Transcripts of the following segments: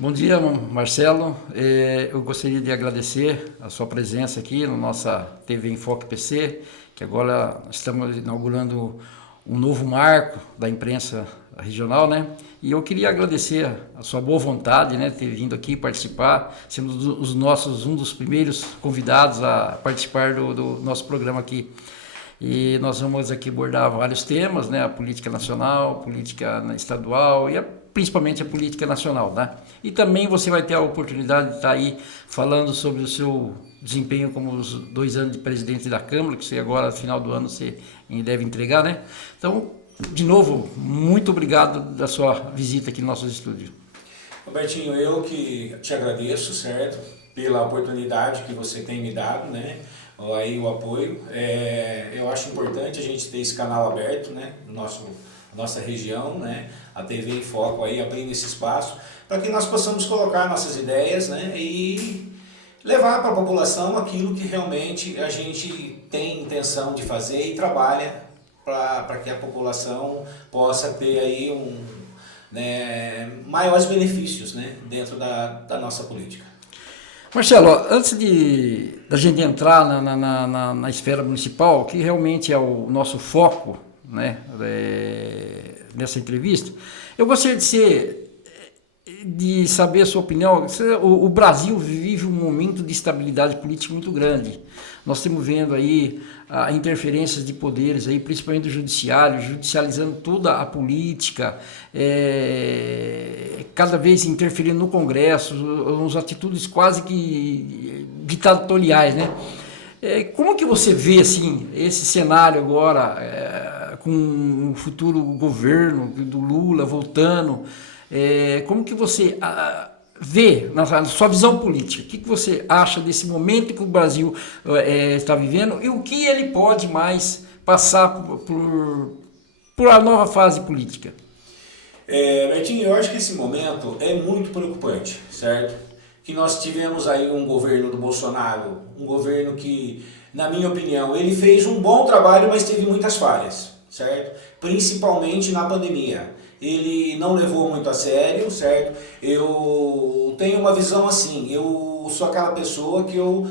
Bom dia, Marcelo. Eu gostaria de agradecer a sua presença aqui na nossa TV Enfoque PC, que agora estamos inaugurando um novo marco da imprensa regional, né? E eu queria agradecer a sua boa vontade, né, ter vindo aqui participar, sendo um dos primeiros convidados a participar do nosso programa aqui. E nós vamos aqui abordar vários temas, né? A política nacional, política estadual e principalmente a política nacional, né? E também você vai ter a oportunidade de estar aí falando sobre o seu desempenho como os 2 anos de presidente da Câmara, que você agora, no final do ano, você deve entregar, né? Então, de novo, muito obrigado da sua visita aqui no nosso estúdio. Robertinho, eu que te agradeço, certo? Pela oportunidade que você tem me dado, né? Aí o apoio. Eu acho importante a gente ter esse canal aberto, né? Nossa região, né? A TV em Foco aí abrindo esse espaço para que nós possamos colocar nossas ideias, né? E levar para a população aquilo que realmente a gente tem intenção de fazer e trabalha para que a população possa ter aí maiores benefícios, né? Dentro da nossa política. Marcelo, antes da gente entrar na esfera municipal, que realmente é o nosso foco, né, nessa entrevista, eu gostaria de saber a sua opinião. O Brasil vive um momento de estabilidade política muito grande. Nós estamos vendo aí interferências de poderes, aí, principalmente do judiciário, judicializando toda a política, cada vez interferindo no Congresso, umas atitudes quase que ditatoriais, né? Como que você vê assim, esse cenário agora, com o futuro governo do Lula voltando? Como que você vê, na sua visão política, o que você acha desse momento que o Brasil está vivendo e o que ele pode mais passar por a nova fase política? Betinho, eu acho que esse momento é muito preocupante, certo? Que nós tivemos aí um governo do Bolsonaro, um governo que, na minha opinião, ele fez um bom trabalho, mas teve muitas falhas, certo? Principalmente na pandemia. Ele não levou muito a sério, certo? Eu tenho uma visão assim, eu sou aquela pessoa que eu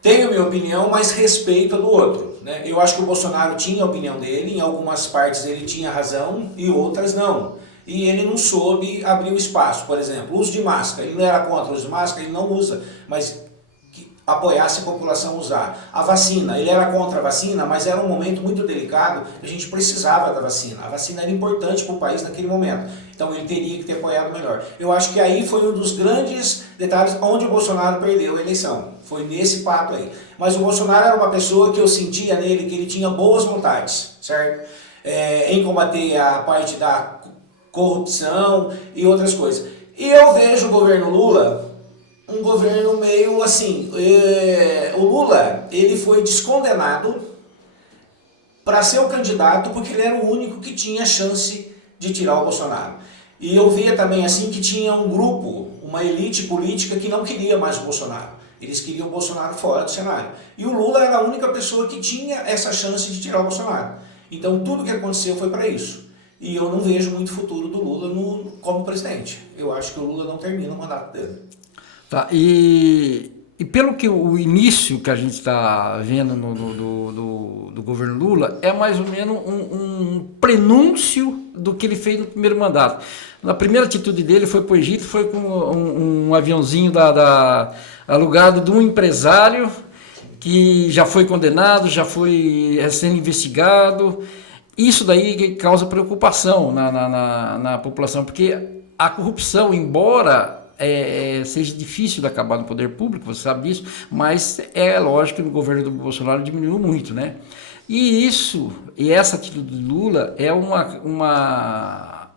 tenho minha opinião, mas respeito a do outro, né? Eu acho que o Bolsonaro tinha a opinião dele, em algumas partes ele tinha razão e outras não. E ele não soube abrir o espaço, por exemplo, uso de máscara, ele não era contra o uso de máscara, ele não usa, mas que apoiasse a população a usar. A vacina, ele era contra a vacina, mas era um momento muito delicado, a gente precisava da vacina, a vacina era importante para o país naquele momento, então ele teria que ter apoiado melhor. Eu acho que aí foi um dos grandes detalhes onde o Bolsonaro perdeu a eleição, foi nesse pato aí. Mas o Bolsonaro era uma pessoa que eu sentia nele que ele tinha boas vontades, certo? Em combater a parte da corrupção e outras coisas. E eu vejo o governo Lula um governo meio assim, o Lula, ele foi descondenado para ser o candidato porque ele era o único que tinha chance de tirar o Bolsonaro. E eu via também assim que tinha um grupo, uma elite política que não queria mais o Bolsonaro. Eles queriam o Bolsonaro fora do cenário. E o Lula era a única pessoa que tinha essa chance de tirar o Bolsonaro. Então tudo que aconteceu foi para isso. E eu não vejo muito futuro do Lula como presidente. Eu acho que o Lula não termina o mandato dele. Tá, e pelo que o início que a gente está vendo do governo Lula é mais ou menos um prenúncio do que ele fez no primeiro mandato. Na primeira atitude dele foi para o Egito, foi com um aviãozinho alugado de um empresário que já foi condenado, já foi sendo investigado. Isso daí causa preocupação na população, porque a corrupção, embora seja difícil de acabar no poder público, você sabe disso, mas é lógico que no governo do Bolsonaro diminuiu muito, né? E essa atitude do Lula é uma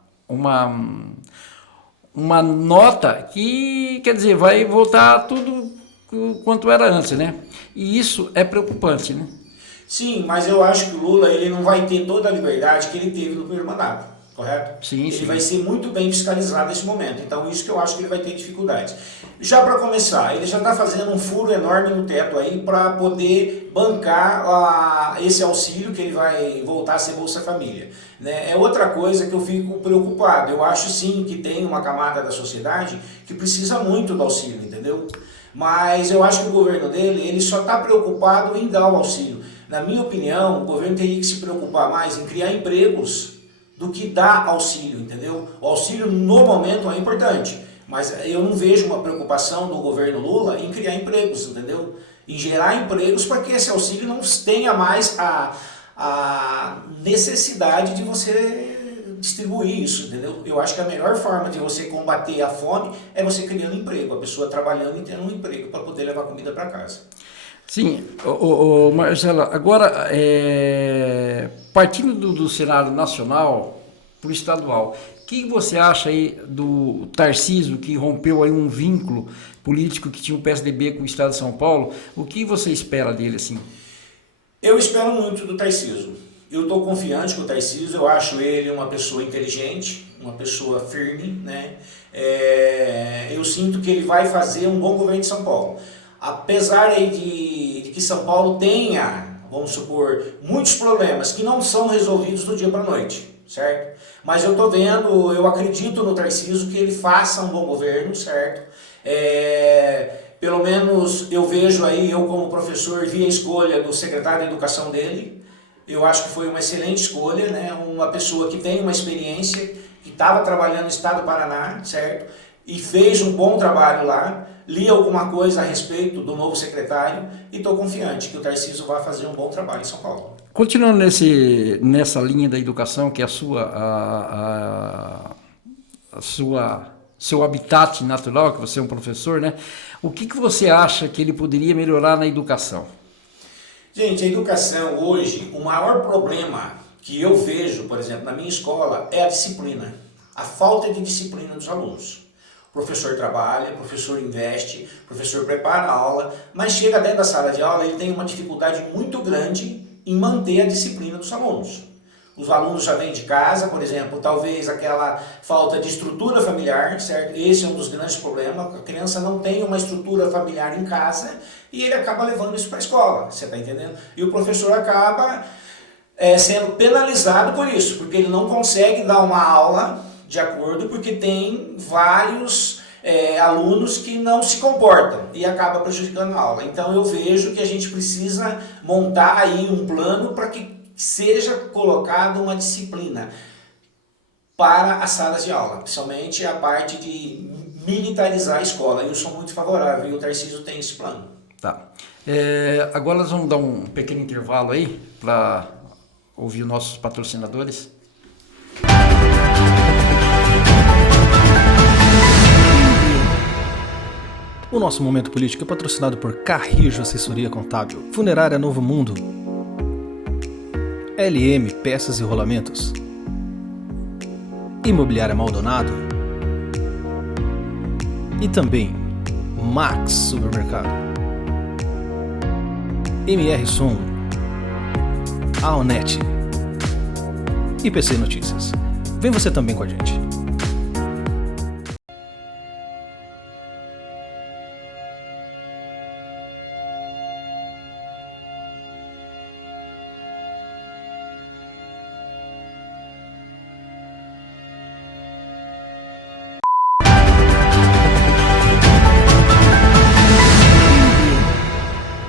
nota que, quer dizer, vai voltar tudo quanto era antes, né? E isso é preocupante, né? Sim, mas eu acho que o Lula ele não vai ter toda a liberdade que ele teve no primeiro mandato. correto? Sim, ele sim. vai ser muito bem fiscalizado nesse momento, então isso que eu acho que ele vai ter dificuldades. Já para começar, ele já está fazendo um furo enorme no teto aí para poder bancar esse auxílio que ele vai voltar a ser Bolsa Família. Né? É outra coisa que eu fico preocupado, eu acho sim que tem uma camada da sociedade que precisa muito do auxílio, entendeu? Mas eu acho que o governo dele, ele só está preocupado em dar o auxílio. Na minha opinião, o governo teria que se preocupar mais em criar empregos do que dar auxílio, entendeu? O auxílio no momento é importante, mas eu não vejo uma preocupação do governo Lula em criar empregos, entendeu? Em gerar empregos para que esse auxílio não tenha mais a necessidade de você distribuir isso, entendeu? Eu acho que a melhor forma de você combater a fome é você criando emprego, a pessoa trabalhando e tendo um emprego para poder levar comida para casa. Sim, Marcela, agora, partindo do cenário nacional para o estadual, o que você acha aí do Tarcísio, que rompeu aí um vínculo político que tinha o PSDB com o estado de São Paulo? O que você espera dele, assim? Eu espero muito do Tarcísio. Eu estou confiante com o Tarcísio, eu acho ele uma pessoa inteligente, uma pessoa firme, né? Eu sinto que ele vai fazer um bom governo de São Paulo. Apesar aí de que São Paulo tenha, vamos supor, muitos problemas que não são resolvidos do dia para a noite, certo? Mas eu estou vendo, eu acredito no Tarcísio que ele faça um bom governo, certo? Pelo menos eu vejo aí, eu como professor vi a escolha do secretário de Educação dele, eu acho que foi uma excelente escolha, né? Uma pessoa que tem uma experiência, que estava trabalhando no estado do Paraná, certo? E fez um bom trabalho lá, li alguma coisa a respeito do novo secretário e estou confiante que o Tarcísio vai fazer um bom trabalho em São Paulo. Continuando nessa linha da educação, que é seu habitat natural, que você é um professor, né? O que você acha que ele poderia melhorar na educação? Gente, a educação hoje, o maior problema que eu vejo, por exemplo, na minha escola, é a disciplina. A falta de disciplina dos alunos. O professor trabalha, o professor investe, o professor prepara a aula, mas chega dentro da sala de aula, ele tem uma dificuldade muito grande em manter a disciplina dos alunos. Os alunos já vêm de casa, por exemplo, talvez aquela falta de estrutura familiar, certo? Esse é um dos grandes problemas, a criança não tem uma estrutura familiar em casa e ele acaba levando isso para a escola, você está entendendo? E o professor acaba sendo penalizado por isso, porque ele não consegue dar uma aula de acordo, porque tem vários alunos que não se comportam e acaba prejudicando a aula. Então eu vejo que a gente precisa montar aí um plano para que seja colocada uma disciplina para as salas de aula, principalmente a parte de militarizar a escola. Eu sou muito favorável e o Tarcísio tem esse plano. Tá. Agora nós vamos dar um pequeno intervalo aí para ouvir nossos patrocinadores. O nosso Momento Político é patrocinado por Carrijo Assessoria Contábil, Funerária Novo Mundo, LM Peças e Rolamentos, Imobiliária Maldonado e também Max Supermercado, MR Som, Aonet e PC Notícias. Vem você também com a gente.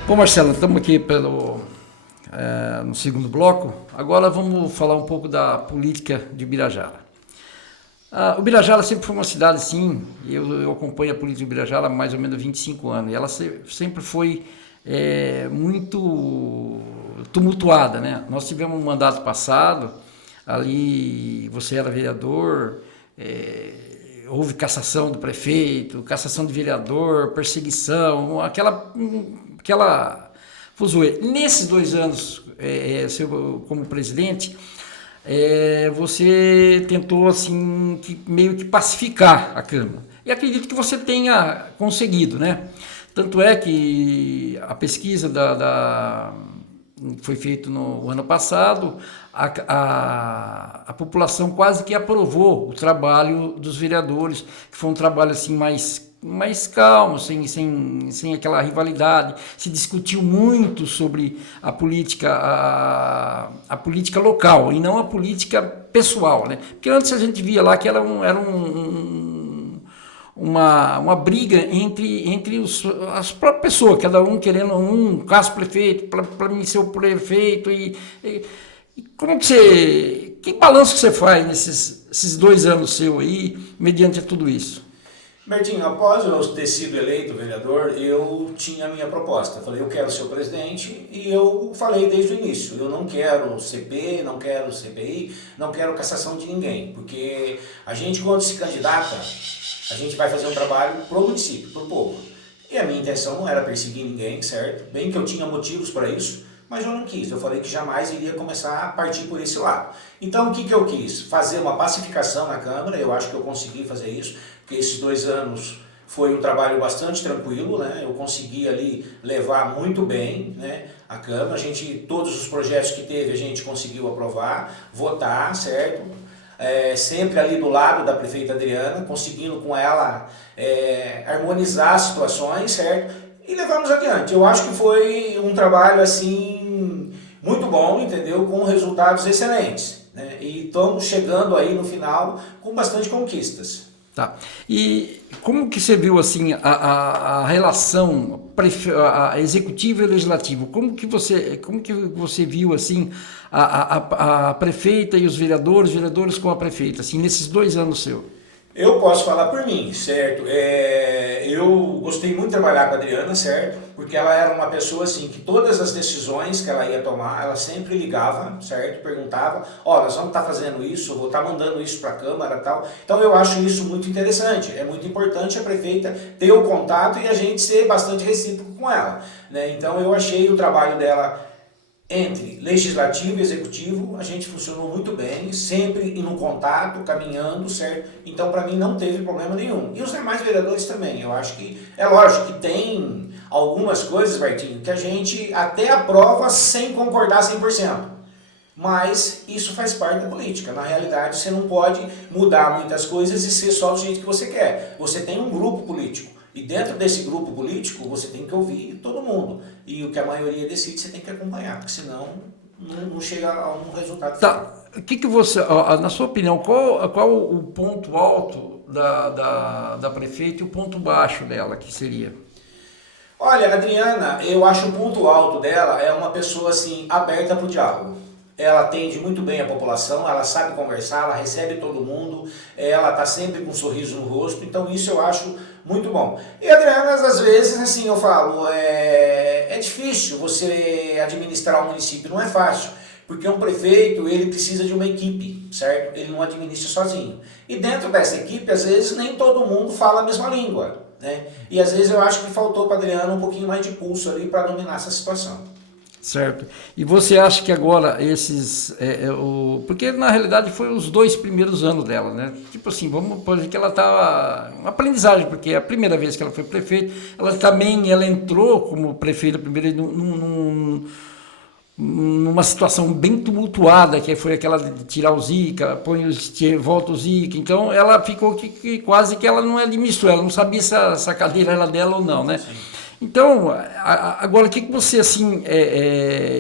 Bom, Marcelo, estamos aqui no segundo bloco. Agora vamos falar um pouco da política de Birajara. O Birajara sempre foi uma cidade, sim, eu acompanho a política de Birajara há mais ou menos 25 anos, e ela sempre foi muito tumultuada, né? Nós tivemos um mandato passado, ali você era vereador, houve cassação do prefeito, cassação de vereador, perseguição, aquela fuzuê. Nesses 2 anos, como presidente, você tentou assim meio que pacificar a Câmara. E acredito que você tenha conseguido, né? Tanto é que a pesquisa foi feito no ano passado, a população quase que aprovou o trabalho dos vereadores, que foi um trabalho assim mais calmo, sem aquela rivalidade. Se discutiu muito sobre a política local e não a política pessoal, né? Porque antes a gente via lá que era uma briga entre as próprias pessoas, cada um querendo um caso prefeito, para mim ser o prefeito. E como que balanço que você faz nesses 2 anos seu aí, mediante tudo isso? Bertinho, após eu ter sido eleito vereador, eu tinha a minha proposta. Eu falei, eu quero ser o presidente, e eu falei desde o início, eu não quero CP, não quero CPI, não quero cassação de ninguém, porque a gente, quando se candidata, a gente vai fazer um trabalho pro município, pro povo. E a minha intenção não era perseguir ninguém, certo? Bem que eu tinha motivos para isso, mas eu não quis. Eu falei que jamais iria começar a partir por esse lado. Então, o que eu quis? Fazer uma pacificação na Câmara. Eu acho que eu consegui fazer isso, porque esses 2 anos foi um trabalho bastante tranquilo, né? Eu consegui ali levar muito bem, né, a Câmara. Todos os projetos que teve, a gente conseguiu aprovar, votar, certo? Sempre ali do lado da prefeita Adriana, conseguindo com ela harmonizar as situações, certo? E levamos adiante. Eu acho que foi um trabalho assim muito bom, entendeu? Com resultados excelentes, né? E estamos chegando aí no final com bastante conquistas. Tá. E como que você viu assim a relação executivo e legislativo? Como que você viu assim a prefeita e os vereadores com a prefeita, assim, nesses 2 anos seu? Eu posso falar por mim, certo? Eu gostei muito de trabalhar com a Adriana, certo? Porque ela era uma pessoa assim, que todas as decisões que ela ia tomar, ela sempre ligava, certo? Perguntava, nós vamos estar fazendo isso, eu vou estar mandando isso para a Câmara e tal. Então eu acho isso muito interessante, é muito importante a prefeita ter o contato e a gente ser bastante recíproco com ela, né? Então eu achei o trabalho dela entre legislativo e executivo, a gente funcionou muito bem, sempre no contato, caminhando, certo? Então, para mim, não teve problema nenhum. E os demais vereadores também. Eu acho que, é lógico que tem algumas coisas, Bertinho, que a gente até aprova sem concordar 100%. Mas isso faz parte da política. Na realidade, você não pode mudar muitas coisas e ser só do jeito que você quer. Você tem um grupo político. E dentro desse grupo político, você tem que ouvir todo mundo. E o que a maioria decide, você tem que acompanhar, porque senão não chega a um resultado. Tá. O que você, na sua opinião, qual o ponto alto da prefeita e o ponto baixo dela, que seria? Olha, a Adriana, eu acho o ponto alto dela é uma pessoa assim, aberta para o diálogo. Ela atende muito bem a população, ela sabe conversar, ela recebe todo mundo, ela está sempre com um sorriso no rosto, então isso eu acho muito bom. E a Adriana, às vezes, assim, eu falo, é difícil você administrar um município, não é fácil, porque um prefeito, ele precisa de uma equipe, certo? Ele não administra sozinho. E dentro dessa equipe, às vezes, nem todo mundo fala a mesma língua, né? E às vezes eu acho que faltou para a Adriana um pouquinho mais de pulso ali para dominar essa situação. Certo. E você acha que agora porque na realidade foi os 2 primeiros anos dela, né? Tipo assim, vamos dizer que ela está uma aprendizagem, porque é a primeira vez que ela foi prefeita, ela entrou como prefeita primeiro numa situação bem tumultuada, que foi aquela de tirar o Zika, volta o Zika, então ela ficou quase que ela não administrou, ela não sabia se essa cadeira era dela ou não, né? Sim. Então, agora o que você assim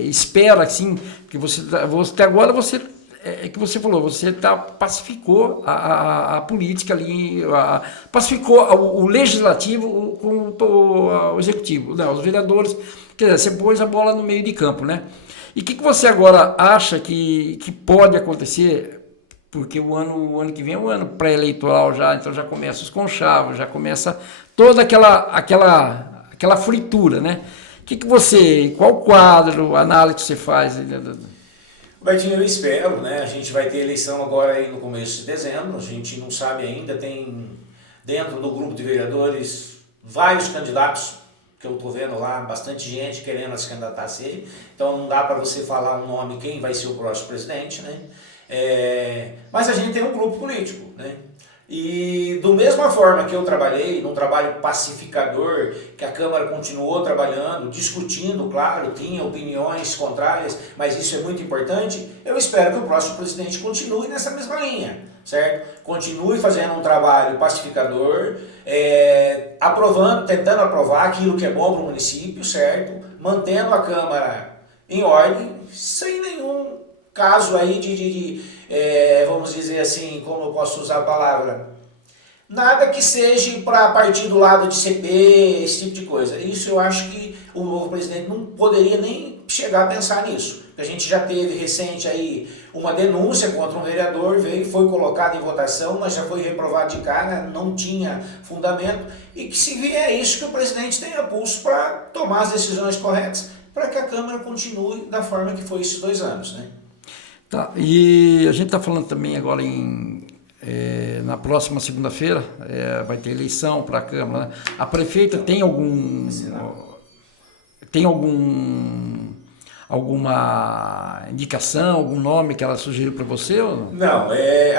espera, assim, que até agora que você falou, você pacificou a política ali, pacificou o legislativo com o executivo, né, os vereadores, quer dizer, você pôs a bola no meio de campo, né? E o que você agora acha que pode acontecer? Porque o ano que vem é um ano pré-eleitoral já, então já começa os conchavos, já começa toda aquela fritura, né? Qual quadro, análise que você faz? Bertinho, eu espero, né? A gente vai ter eleição agora aí no começo de dezembro, a gente não sabe ainda, tem dentro do grupo de vereadores vários candidatos, que eu estou vendo lá, bastante gente querendo se candidatar a ser, então não dá para você falar um nome, quem vai ser o próximo presidente, né? Mas a gente tem um grupo político, né? E do mesma forma que eu trabalhei, num trabalho pacificador, que a Câmara continuou trabalhando, discutindo, claro, tinha opiniões contrárias, mas isso é muito importante, eu espero que o próximo presidente continue nessa mesma linha, certo? Continue fazendo um trabalho pacificador, aprovando, tentando aprovar aquilo que é bom para o município, certo? Mantendo a Câmara em ordem, sem nenhum caso aí vamos dizer assim, como eu posso usar a palavra, nada que seja para partir do lado de CP, esse tipo de coisa. Isso eu acho que o novo presidente não poderia nem chegar a pensar nisso. A gente já teve recente aí uma denúncia contra um vereador, foi colocado em votação, mas já foi reprovado de cara, não tinha fundamento, e que se vier isso, que o presidente tenha pulso para tomar as decisões corretas, para que a Câmara continue da forma que foi esses 2 anos, né? Tá, e a gente está falando também agora na próxima segunda-feira, vai ter eleição para a Câmara, né? A prefeita tem alguma indicação, algum nome que ela sugeriu para você? Ou não? Não,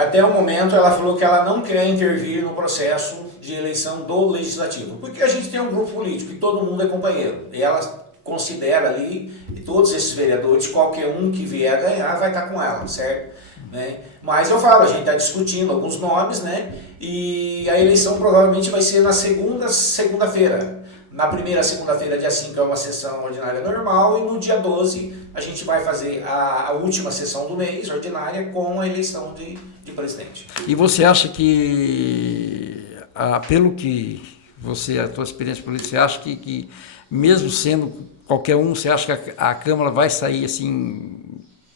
até o momento ela falou que ela não quer intervir no processo de eleição do Legislativo, porque a gente tem um grupo político e todo mundo é companheiro, e ela considera ali, e todos esses vereadores, qualquer um que vier a ganhar vai estar com ela, certo? Né? Mas eu falo, a gente está discutindo alguns nomes, né? E a eleição provavelmente vai ser na segunda-feira. Na primeira segunda-feira, dia 5, é uma sessão ordinária normal, e no dia 12 a gente vai fazer a última sessão do mês, ordinária, com a eleição de presidente. E você acha que, pelo que a tua experiência política, você acha que mesmo sendo qualquer um, você acha que a Câmara vai sair assim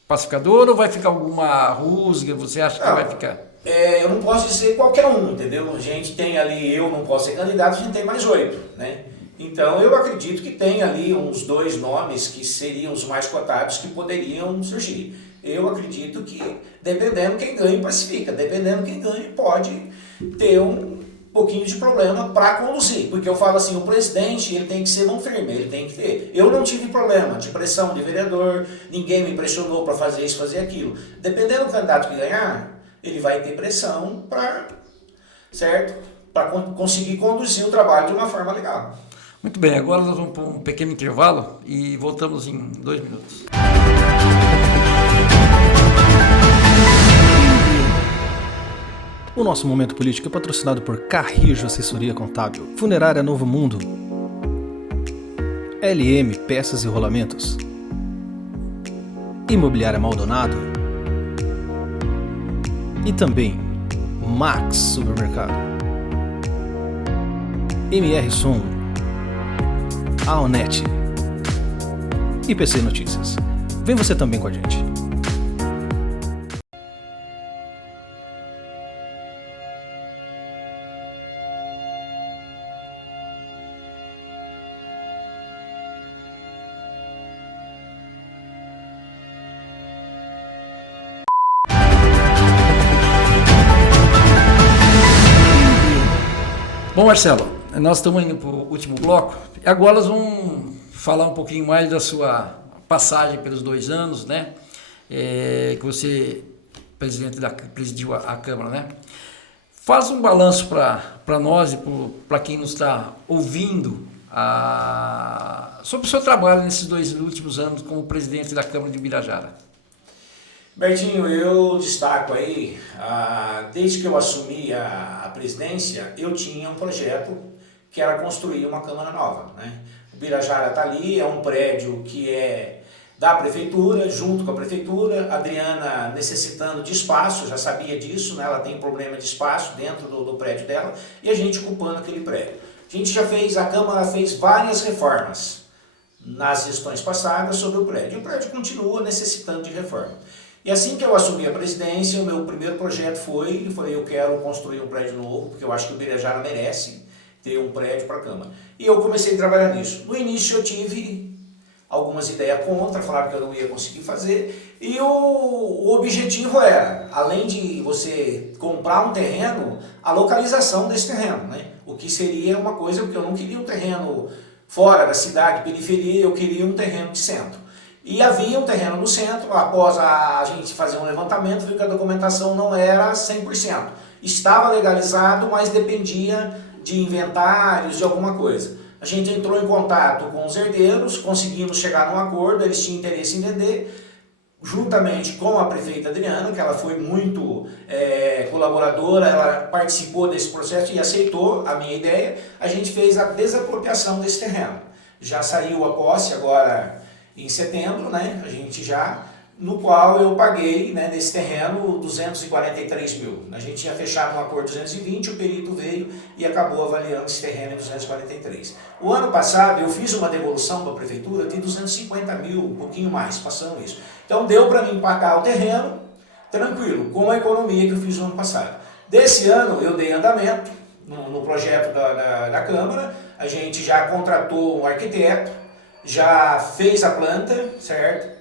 pacificadora ou vai ficar alguma rusga? Você acha que vai ficar? Eu não posso dizer qualquer um, entendeu? A gente tem ali, eu não posso ser candidato, a gente tem mais 8, né? Então eu acredito que tem ali uns 2 nomes que seriam os mais cotados que poderiam surgir. Eu acredito que, dependendo quem ganha, pacifica. Dependendo quem ganha, pode ter um pouquinho de problema para conduzir. Porque eu falo assim, o presidente ele tem que ser mão firme, ele tem que ter. Eu não tive problema de pressão de vereador, ninguém me pressionou para fazer isso, fazer aquilo. Dependendo do candidato que ganhar, ele vai ter pressão para, certo? Para conseguir conduzir o trabalho de uma forma legal. Muito bem, agora nós vamos para um pequeno intervalo e voltamos em 2 minutos. O nosso Momento Político é patrocinado por Carrijo Assessoria Contábil, Funerária Novo Mundo, LM Peças e Rolamentos, Imobiliária Maldonado e também Max Supermercado, MR Som, Aonet e PC Notícias. Vem você também com a gente. Bom, Marcelo, nós estamos indo para o último bloco. Agora nós vamos falar um pouquinho mais da sua passagem pelos 2 anos, né? Que você, presidiu a Câmara, né? Faz um balanço para nós e para quem nos está ouvindo sobre o seu trabalho nesses 2 últimos anos como presidente da Câmara de Ubirajara. Bertinho, eu destaco aí, desde que eu assumi a presidência, eu tinha um projeto que era construir uma Câmara nova, né? O Ubirajara está ali, é um prédio que é da Prefeitura, junto com a Prefeitura, a Adriana necessitando de espaço, já sabia disso, né? Ela tem problema de espaço dentro do prédio dela, e a gente ocupando aquele prédio. A Câmara fez várias reformas nas gestões passadas sobre o prédio, e o prédio continua necessitando de reforma. E assim que eu assumi a presidência, o meu primeiro projeto eu falei, eu quero construir um prédio novo, porque eu acho que o Ubirajara merece ter um prédio para a Câmara. E eu comecei a trabalhar nisso. No início eu tive algumas ideias contra, falaram que eu não ia conseguir fazer, e o objetivo era, além de você comprar um terreno, a localização desse terreno, né? O que seria uma coisa, porque eu não queria um terreno fora da cidade, periferia, eu queria um terreno de centro. E havia um terreno no centro, após a gente fazer um levantamento, viu que a documentação não era 100%. Estava legalizado, mas dependia de inventários, de alguma coisa. A gente entrou em contato com os herdeiros, conseguimos chegar num acordo, eles tinham interesse em vender, juntamente com a prefeita Adriana, que ela foi muito colaboradora, ela participou desse processo e aceitou a minha ideia. A gente fez a desapropriação desse terreno. Já saiu a posse agora em setembro, né? A gente no qual eu paguei, né, nesse terreno 243 mil. A gente tinha fechado um acordo de 220, o perito veio e acabou avaliando esse terreno em 243. O ano passado eu fiz uma devolução para a prefeitura de 250 mil, um pouquinho mais, passando isso. Então deu para mim pagar o terreno, tranquilo, com a economia que eu fiz no ano passado. Desse ano eu dei andamento no projeto da Câmara, a gente já contratou um arquiteto, já fez a planta, certo?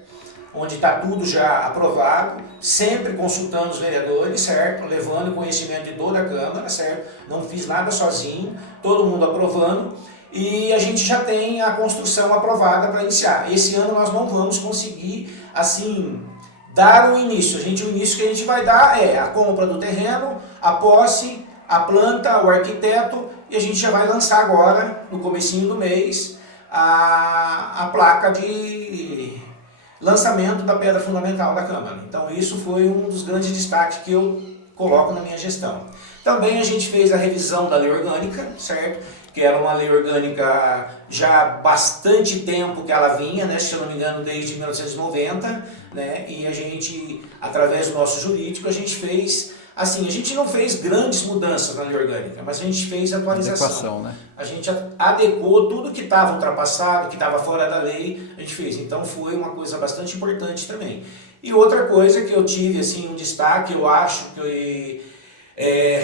Onde está tudo já aprovado, sempre consultando os vereadores, certo? Levando o conhecimento de toda a Câmara, certo? Não fiz nada sozinho, todo mundo aprovando, e a gente já tem a construção aprovada para iniciar. Esse ano nós não vamos conseguir, assim, dar um início. O início que a gente vai dar é a compra do terreno, a posse, a planta, o arquiteto, e a gente já vai lançar agora, no comecinho do mês, a placa de lançamento da pedra fundamental da Câmara. Então isso foi um dos grandes destaques que eu coloco na minha gestão. Também a gente fez a revisão da lei orgânica, certo? Que era uma lei orgânica já há bastante tempo que ela vinha, né? Se eu não me engano, desde 1990, né? E a gente, através do nosso jurídico, a gente fez, assim, a gente não fez grandes mudanças na lei orgânica, mas a gente fez atualização. Adequação, né? A gente adequou tudo que estava ultrapassado, que estava fora da lei, a gente fez. Então foi uma coisa bastante importante também. E outra coisa que eu tive, assim, um destaque, eu acho que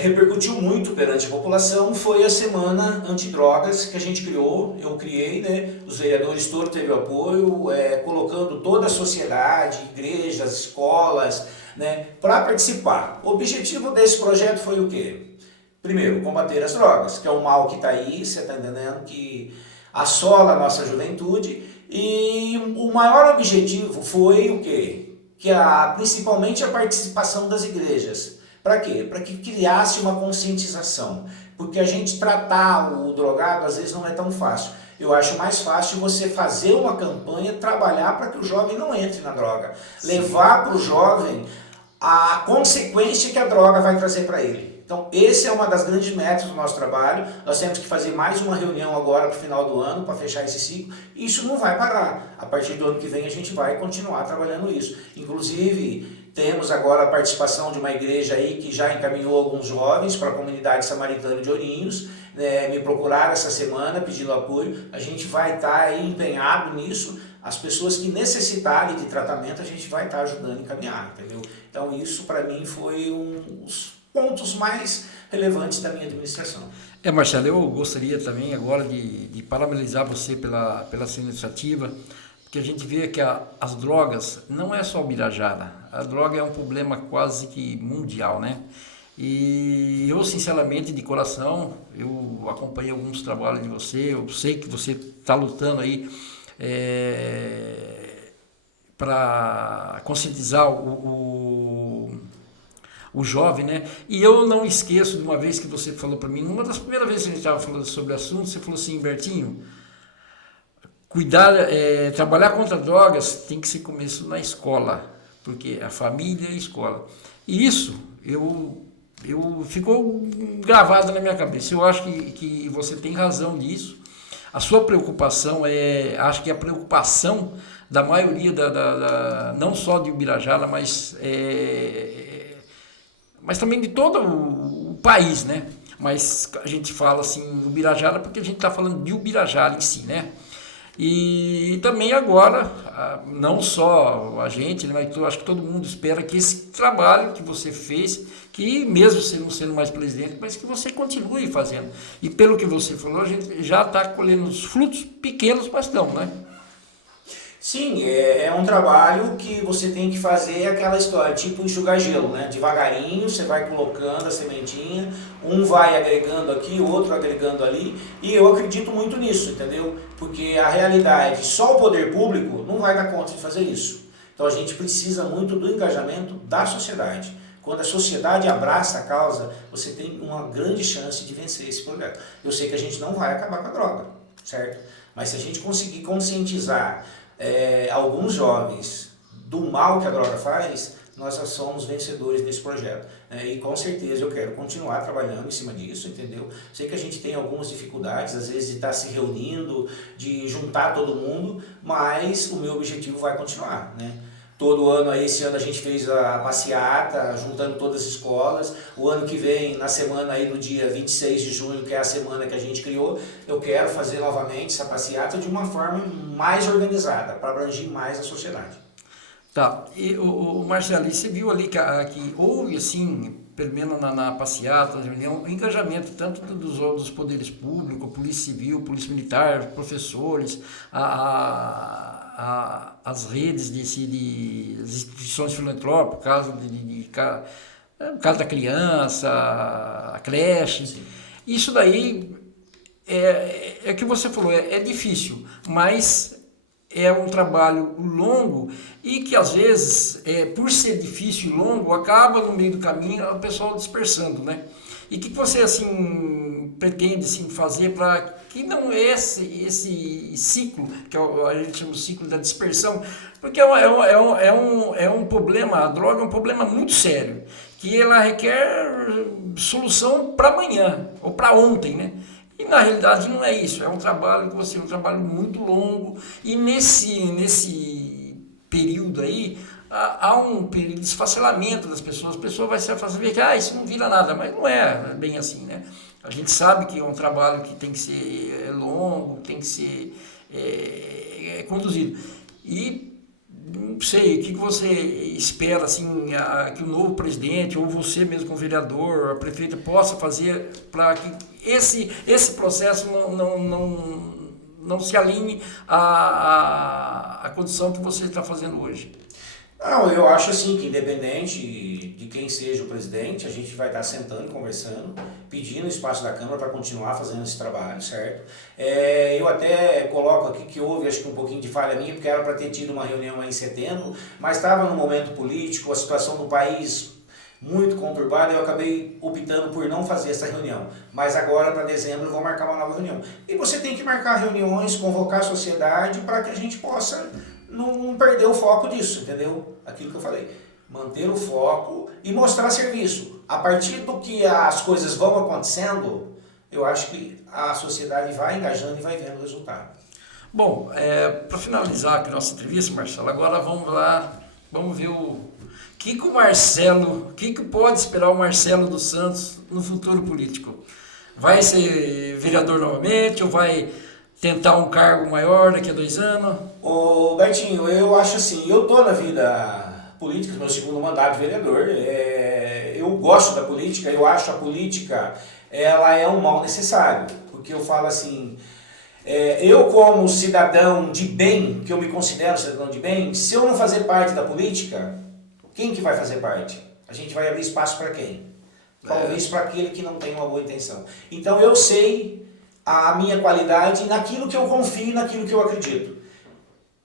repercutiu muito perante a população, foi a semana antidrogas que a gente criou, eu criei, né? Os vereadores todos teve apoio, colocando toda a sociedade, igrejas, escolas, né, para participar. O objetivo desse projeto foi o quê? Primeiro, combater as drogas, que é um mal que está aí, você está entendendo, que assola a nossa juventude, e o maior objetivo foi o quê? Principalmente a participação das igrejas. Para quê? Para que criasse uma conscientização. Porque a gente tratar o drogado às vezes não é tão fácil. Eu acho mais fácil você fazer uma campanha, trabalhar para que o jovem não entre na droga. Sim. Levar para o jovem a consequência que a droga vai trazer para ele. Então, esse é uma das grandes metas do nosso trabalho. Nós temos que fazer mais uma reunião agora para o final do ano, para fechar esse ciclo. E isso não vai parar. A partir do ano que vem a gente vai continuar trabalhando isso. Inclusive, temos agora a participação de uma igreja aí que já encaminhou alguns jovens para a comunidade samaritana de Ourinhos. Me procuraram essa semana pedindo apoio. A gente vai estar aí empenhado nisso. As pessoas que necessitarem de tratamento, a gente vai estar ajudando a encaminhar, entendeu? Então, isso para mim foi um dos pontos mais relevantes da minha administração. Marcelo, eu gostaria também agora de parabenizar você pela sua iniciativa, porque a gente vê que as drogas não é só o Birajara, a droga é um problema quase que mundial, né? E eu, sinceramente, de coração, eu acompanhei alguns trabalhos de você, eu sei que você está lutando aí para conscientizar o jovem, né? E eu não esqueço de uma vez que você falou para mim, uma das primeiras vezes que a gente estava falando sobre o assunto, você falou assim, Bertinho, trabalhar contra drogas tem que ser começo na escola, porque a família é a escola. E isso, ficou gravado na minha cabeça. Eu acho que você tem razão nisso. A sua preocupação acho que a preocupação da maioria, não só de Ubirajara, mas também de todo o país, né? Mas a gente fala assim, Ubirajara, porque a gente está falando de Ubirajara em si, né? E também agora, não só a gente, mas eu acho que todo mundo espera que esse trabalho que você fez, que mesmo você não sendo mais presidente, mas que você continue fazendo. E pelo que você falou, a gente já está colhendo os frutos pequenos, mas não, né? Sim, é um trabalho que você tem que fazer aquela história, tipo enxugar gelo, né? Devagarinho, você vai colocando a sementinha, um vai agregando aqui, outro agregando ali, e eu acredito muito nisso, entendeu? Porque a realidade, só o poder público não vai dar conta de fazer isso. Então a gente precisa muito do engajamento da sociedade. Quando a sociedade abraça a causa, você tem uma grande chance de vencer esse projeto. Eu sei que a gente não vai acabar com a droga, certo? Mas se a gente conseguir conscientizar alguns jovens do mal que a droga faz, nós já somos vencedores desse projeto. E com certeza eu quero continuar trabalhando em cima disso, entendeu? Sei que a gente tem algumas dificuldades, às vezes de estar se reunindo, de juntar todo mundo, mas o meu objetivo vai continuar, né? Todo ano, esse ano a gente fez a passeata, juntando todas as escolas. O ano que vem, na semana aí do dia 26 de junho, que é a semana que a gente criou, eu quero fazer novamente essa passeata de uma forma mais organizada, para abranger mais a sociedade. Tá, e o Marcelo, e você viu ali que houve, assim, pelo menos na passeata, na reunião, engajamento tanto dos poderes públicos, polícia civil, polícia militar, professores, as redes das instituições filantrópicas, caso da criança, a creche. Sim. Isso daí é que você falou, é difícil, mas é um trabalho longo e que às vezes, por ser difícil e longo, acaba no meio do caminho o pessoal dispersando, né? E o que você assim pretende assim, fazer para que não esse ciclo, que a gente chama de ciclo da dispersão, porque é um problema, a droga é um problema muito sério, que ela requer solução para amanhã ou para ontem, né? E na realidade não é isso, é um trabalho um trabalho muito longo e nesse período aí há um período de esfacelamento das pessoas, a pessoa vai se fazer que isso não vira nada, mas não é bem assim, né? A gente sabe que é um trabalho que tem que ser longo, tem que ser conduzido. E não sei, o que você espera assim, que o novo presidente, ou você mesmo como vereador, a prefeita, possa fazer para que esse processo não se alinhe à condição que você está fazendo hoje? Não, eu acho assim que independente de quem seja o presidente, a gente vai estar sentando e conversando, pedindo espaço da Câmara para continuar fazendo esse trabalho, certo? Eu até coloco aqui que houve, acho que um pouquinho de falha minha, porque era para ter tido uma reunião aí em setembro, mas estava no momento político, a situação do país muito conturbada, eu acabei optando por não fazer essa reunião. Mas agora, para dezembro, eu vou marcar uma nova reunião. E você tem que marcar reuniões, convocar a sociedade para que a gente possa não perder o foco disso, entendeu? Aquilo que eu falei. Manter o foco e mostrar serviço. A partir do que as coisas vão acontecendo, eu acho que a sociedade vai engajando e vai vendo o resultado. Bom, para finalizar aqui a nossa entrevista, Marcelo, agora vamos lá, vamos ver o que pode esperar o Marcelo dos Santos no futuro político. Vai ser vereador novamente ou vai tentar um cargo maior daqui a 2 anos? Ô Bertinho, eu acho assim, eu tô na vida política, meu segundo mandato de vereador, eu gosto da política, eu acho a política, ela é um mal necessário, porque eu falo assim, eu como cidadão de bem, que eu me considero cidadão de bem, se eu não fazer parte da política, quem que vai fazer parte? A gente vai abrir espaço para quem? Talvez para aquele que não tem uma boa intenção. Então eu sei a minha qualidade naquilo que eu confio, naquilo que eu acredito.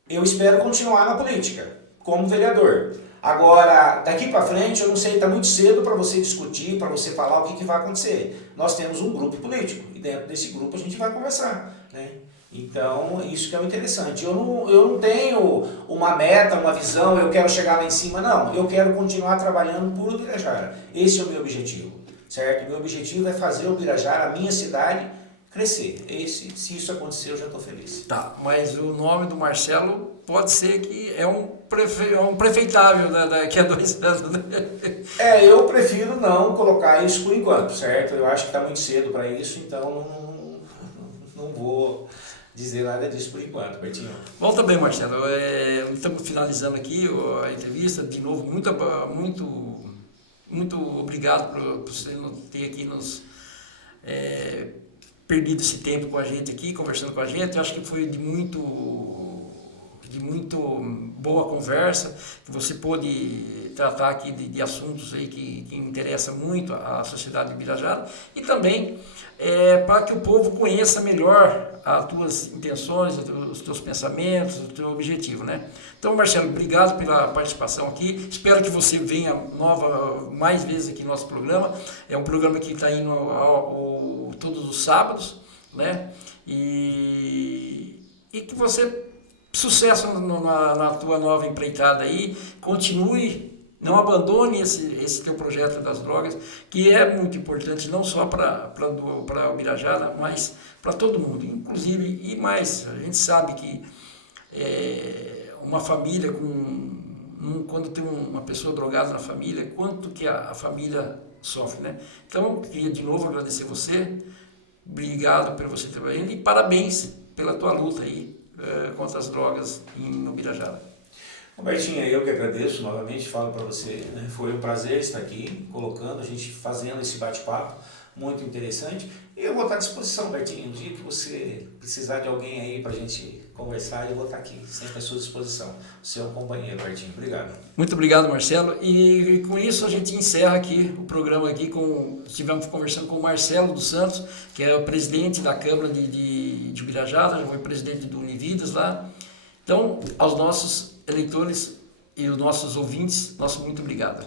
Eu espero continuar na política, como vereador. Agora, daqui para frente, eu não sei, está muito cedo para você discutir, para você falar o que vai acontecer. Nós temos um grupo político, e dentro desse grupo a gente vai conversar, né? Então, isso que é o interessante. Eu não tenho uma meta, uma visão, eu quero chegar lá em cima, não. Eu quero continuar trabalhando por Ubirajara. Esse é o meu objetivo, certo? O meu objetivo é fazer o Ubirajara, a minha cidade, crescer. Se isso acontecer, eu já estou feliz. Tá, mas o nome do Marcelo pode ser que é um prefeitável daqui a 2 anos. Eu prefiro não colocar isso por enquanto, certo? Eu acho que está muito cedo para isso, então não vou dizer nada disso por enquanto, Bertinho. Bom, também, Marcelo, estamos finalizando aqui a entrevista. De novo, muito obrigado por você ter aqui nos perdido esse tempo com a gente aqui, conversando com a gente. Eu acho que foi de de muito boa conversa, que você pôde tratar aqui de assuntos aí que interessam muito à sociedade de Birajara, e também para que o povo conheça melhor as tuas intenções, os teus pensamentos, o teu objetivo, né? Então, Marcelo, obrigado pela participação aqui. Espero que você venha mais vezes aqui no nosso programa. É um programa que está indo todos os sábados, né? E que você sucesso na tua nova empreitada aí, continue, não abandone esse teu projeto das drogas, que é muito importante, não só para o Birajara, mas para todo mundo, inclusive, e mais, a gente sabe que uma família, quando tem uma pessoa drogada na família, quanto que a família sofre, né? Então, eu queria de novo agradecer você, obrigado por você trabalhando e parabéns pela tua luta aí contra as drogas no Birajara. Robertinho, eu que agradeço novamente, falo para você, né? Foi um prazer estar aqui, a gente fazendo esse bate-papo muito interessante, e eu vou estar à disposição, Bertinho, no dia que você precisar de alguém aí para a gente conversar, eu vou estar aqui, sempre à sua disposição. Você é um companheiro, Bertinho, obrigado. Muito obrigado, Marcelo, e com isso a gente encerra aqui o programa aqui estivemos conversando com o Marcelo dos Santos, que é o presidente da Câmara de Birajara, já foi presidente do Unividas lá. Então, aos nossos eleitores e os nossos ouvintes, nosso muito obrigado.